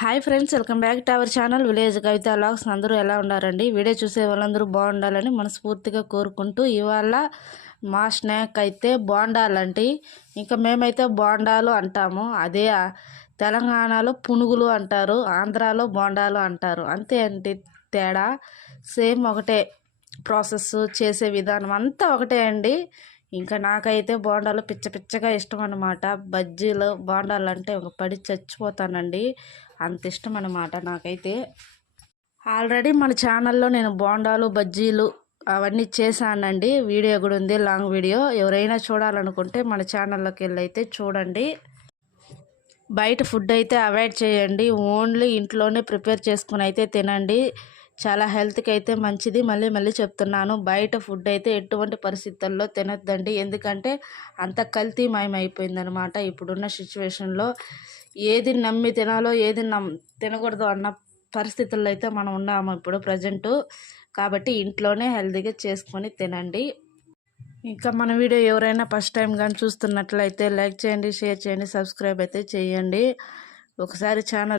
Hi friends, welcome back to our channel village Kavitha vlogs. అందరూ ఎలా ఉన్నారండి? Video చూసే వాళ్ళందరూ బాగుండాలని మనస్ఫూర్తిగా కోరుకుంటూ, ఇవాళ మా స్నాక్ అయితే బోండాలండి. ఇంకా మేమైతే బోండాలు అంటాము. అదే తెలంగాణలో పునుగులు అంటారు, ఆంధ్రాలో బోండాలు అంటారు. అంతే అండి తేడా. సేమ్ ఒకటే ప్రాసెస్, చేసే విధానం అంతా ఒకటే అండి. ఇంకా నాకైతే బోండాలు పిచ్చ పిచ్చగా ఇష్టం అన్నమాట. బజ్జీలు బోండాలు అంటే ఒక పడి చచ్చిపోతానండి, అంత ఇష్టం అన్నమాట నాకైతే. ఆల్రెడీ మన ఛానల్లో నేను బోండాలు బజ్జీలు అవన్నీ చేశానండి. వీడియో కూడా ఉంది, లాంగ్ వీడియో. ఎవరైనా చూడాలనుకుంటే మన ఛానల్లోకి వెళ్ళి అయితే చూడండి. బయట ఫుడ్ అయితే అవాయిడ్ చేయండి, ఓన్లీ ఇంట్లోనే ప్రిపేర్ చేసుకుని అయితే తినండి. చాలా హెల్త్కి అయితే మంచిది. మళ్ళీ మళ్ళీ చెప్తున్నాను, బయట ఫుడ్ అయితే ఎటువంటి పరిస్థితుల్లో తినొద్దండి. ఎందుకంటే అంత కల్తీమయం అయిపోయిందనమాట ఇప్పుడున్న సిచ్యువేషన్లో. ఏది నమ్మి తినాలో ఏది తినకూడదు అన్న పరిస్థితుల్లో అయితే మనం ఉన్నాము ఇప్పుడు ప్రజెంటు. కాబట్టి ఇంట్లోనే హెల్తీగా చేసుకొని తినండి. ఇంకా మన వీడియో ఎవరైనా ఫస్ట్ టైం కానీ చూస్తున్నట్లయితే లైక్ చేయండి, షేర్ చేయండి, సబ్స్క్రైబ్ అయితే చేయండి. ఒకసారి ఛానల్